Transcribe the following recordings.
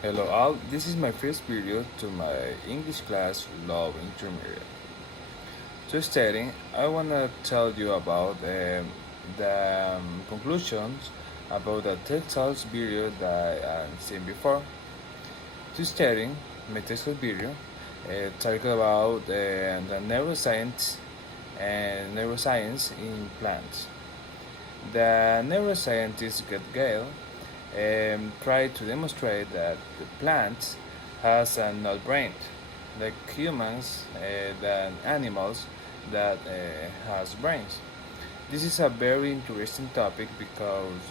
Hello all, this is my first video to my English class Love Intermediate. To starting, I wanna tell you about the conclusions about the textiles video that I've seen before. To starting, my textile video talk about the neuroscience in plants. The neuroscientist Gale tried to demonstrate that the plant has a not brain, like humans, than animals that has brains. This is a very interesting topic because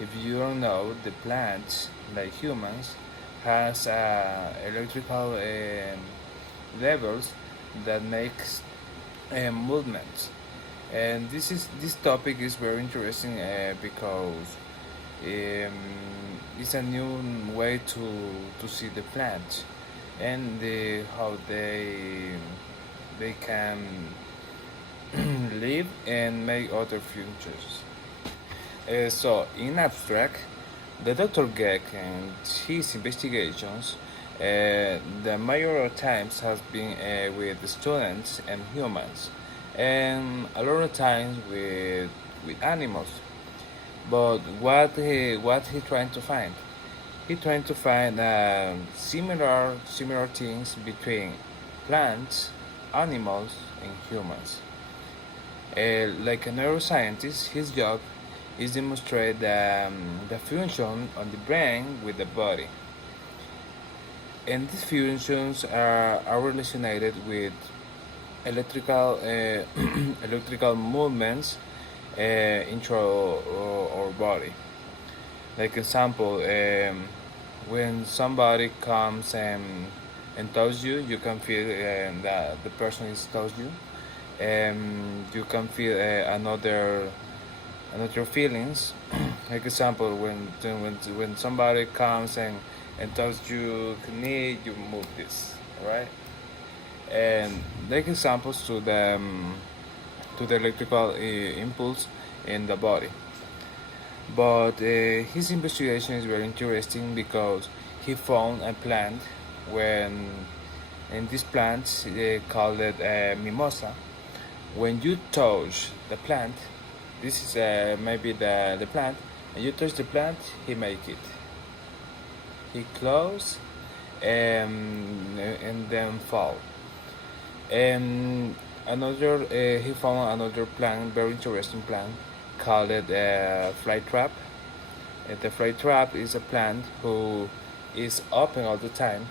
if you don't know, the plant, like humans, has electrical levels that makes movements. And this topic is very interesting because um, it's a new way to see the plant and how they can live and make other futures. So, in abstract, the Dr. Geck and his investigations, the major of times has been with students and humans, and a lot of times with animals. But what he trying to find? He trying to find similar things between plants, animals, and humans. Like a neuroscientist, his job is demonstrate the function of the brain with the body. And these functions are related with electrical electrical movements into our body. Like example, when somebody comes and tells you, you can feel that the person is tells you. You can feel another feelings. Like example, when somebody comes and tells you need you move this, right? And like examples to the electrical impulse in the body. But his investigation is very interesting because he found a plant when in this plant called it mimosa. When you touch the plant, this is maybe the plant, and you touch the plant, he make it. He close and then fall. And another he found another plant, very interesting plant, called it fly trap. The fly trap is a plant who is open all the time,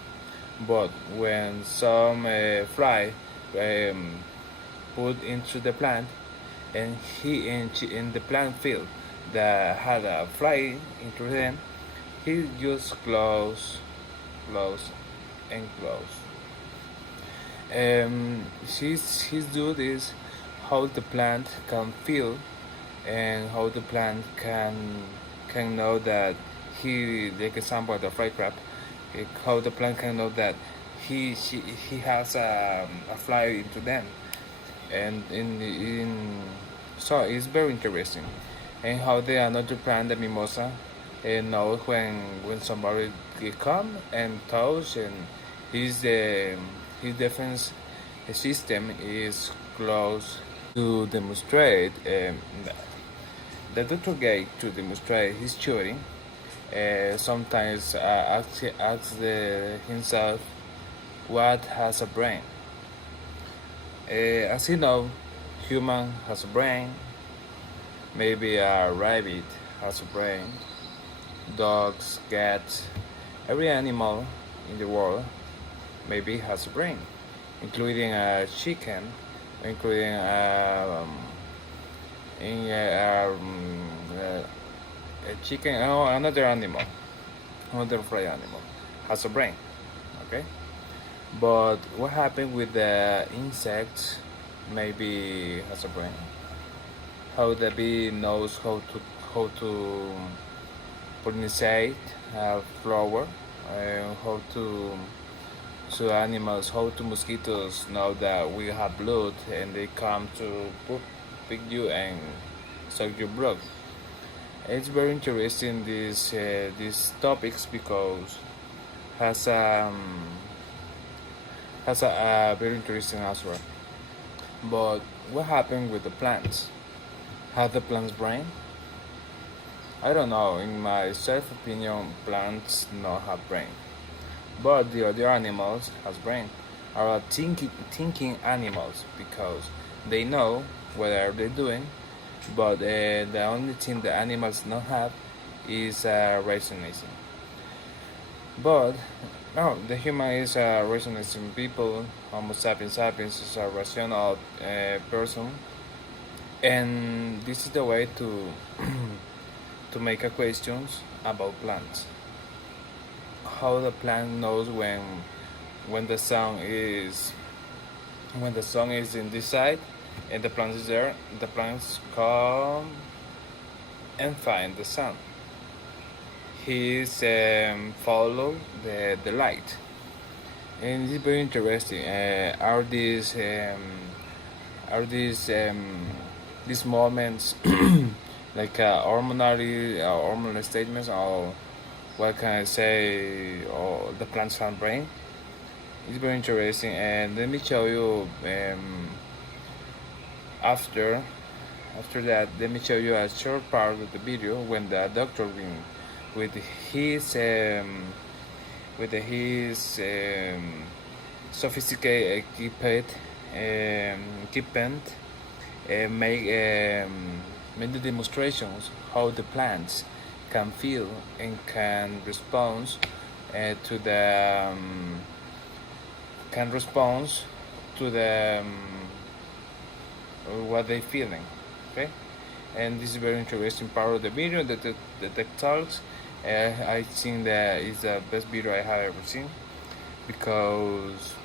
but when some fly um, put into the plant, and he in the plant field that had a fly into them, he just close, and close. His dude is how the plant can feel and how the plant can know that he, like example the fly trap, how the plant can know that he has a fly into them, and in so it's very interesting, and how the another plant, the mimosa, knows when somebody come and touch, and his his defense system is close to demonstrate that. The doctor gave to demonstrate his theory. Sometimes asks himself what has a brain. As you know, human has a brain. Maybe a rabbit has a brain. Dogs, cats, every animal in the world maybe has a brain, including a chicken, including a chicken, oh, another animal, another fly animal has a brain, okay? But what happened with the insects maybe has a brain? How the bee knows how to pollinate a flower, how to so animals, how to mosquitoes know that we have blood and they come to pick you and suck your blood. It's very interesting these topics because has a very interesting answer. But what happened with the plants? Have the plants brain? I don't know. In my self opinion, plants not have brain, but the other animals has brain. Are thinking animals because they know what are they doing, but the only thing the animals not have is reasoning. But no, the human is a reasoning people. Homo sapiens sapiens is a rational person, and this is the way to to make a questions about plants. How the plant knows when the sun is in this side and the plant is there. The plants come and find the sun. He's follow the light, and it's very interesting. These moments like hormonal statements, or what can I say, or the plant's hand brain. It's very interesting, and let me show you after that. Let me show you a short part of the video when the doctor with his sophisticated equipment make the demonstrations how the plants can feel and can respond to the what they feeling. Okay, and this is very interesting part of the video, the tech talks. I think that is the best video I have ever seen, because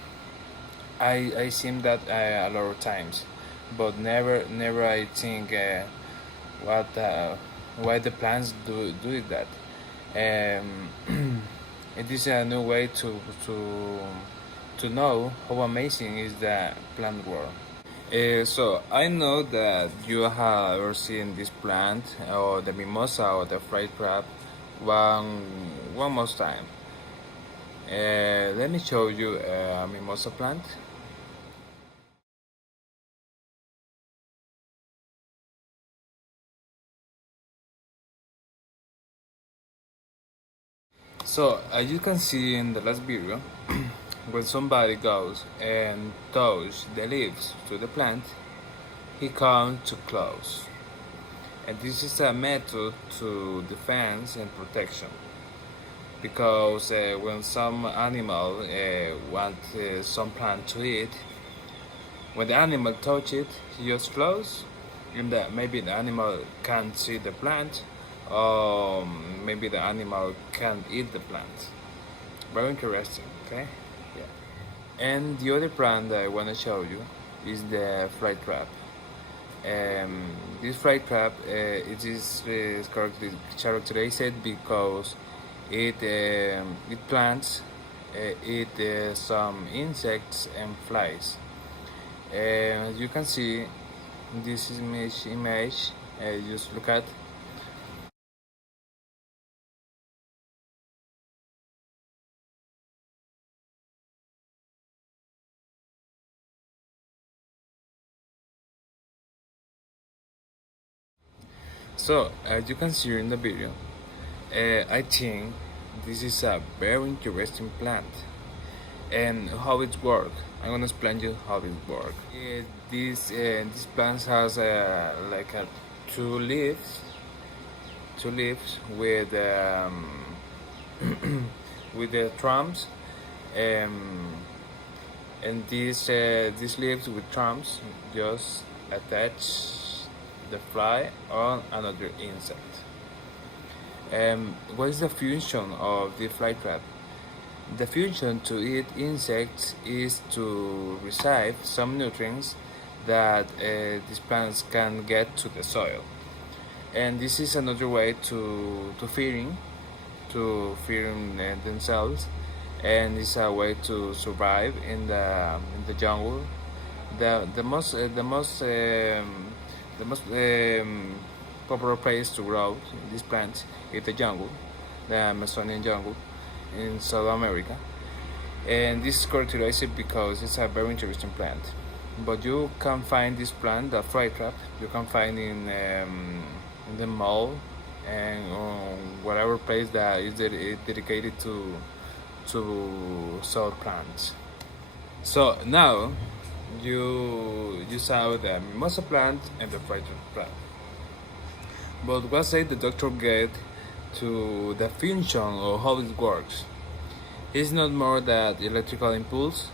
I seen that a lot of times, but never I think what why the plants do that. It is a new way to know how amazing is the plant world. So I know that you have ever seen this plant, or the mimosa or the fried crab. One more time. Let me show you a mimosa plant. So as you can see in the last video, when somebody goes and touches the leaves to the plant, he comes too close. And this is a method to defense and protection, because when some animal want some plant to eat, when the animal touch it, he just close, and that maybe the animal can't see the plant, or maybe the animal can't eat the plant. Very interesting. Okay, yeah. And the other plant that I want to show you is the fly trap. This fly trap it is characterized because it plants eat some insects and flies. As you can see in this image, just look at. So as you can see in the video, I think this is a very interesting plant and how it works. I'm gonna explain you how it works. This plant has like two leaves with with the trunks, and these leaves with trunks just attach the fly or another insect. What is the function of the fly trap? The function to eat insects is to receive some nutrients that these plants can get to the soil, and this is another way to feeding themselves, and it's a way to survive in the jungle. The most popular place to grow these plants is the jungle, the Amazonian jungle, in South America, and this is characterized because it's a very interesting plant. But you can find this plant, the fly trap, you can find in the mall and whatever place that is dedicated to sell plants. So now you saw the mimosa plant and the fly trap plant. But what say the doctor get to the function or how it works? It's not more that electrical impulse.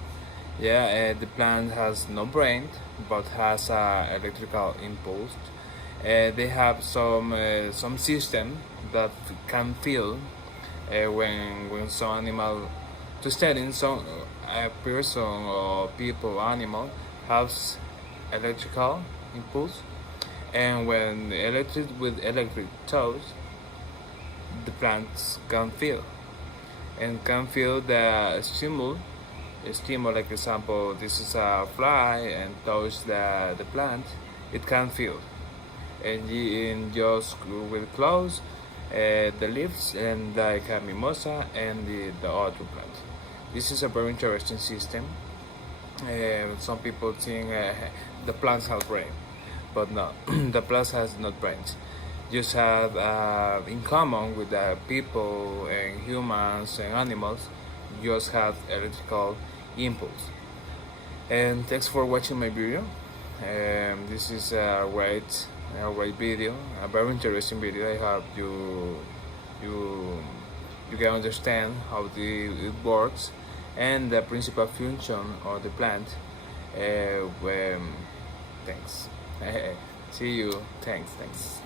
Yeah, the plant has no brain, but has a electrical impulse. They have some system that can feel when some animal, to study some a person or people animal has electrical impulse, and when electric with electric touch, the plants can feel and can feel the stimulus. Stimulus, like example, this is a fly and touch the plant, it can feel. And just with close the leaves and like a mimosa and the other plant. This is a very interesting system. Some people think the plants have brain, but no, the plants has not brains. Just have in common with the people and humans and animals, just have electrical impulse. And thanks for watching my video. This is a great video, a very interesting video. I hope you can understand how it works and the principal function of the plant. Thanks. See you. Thanks.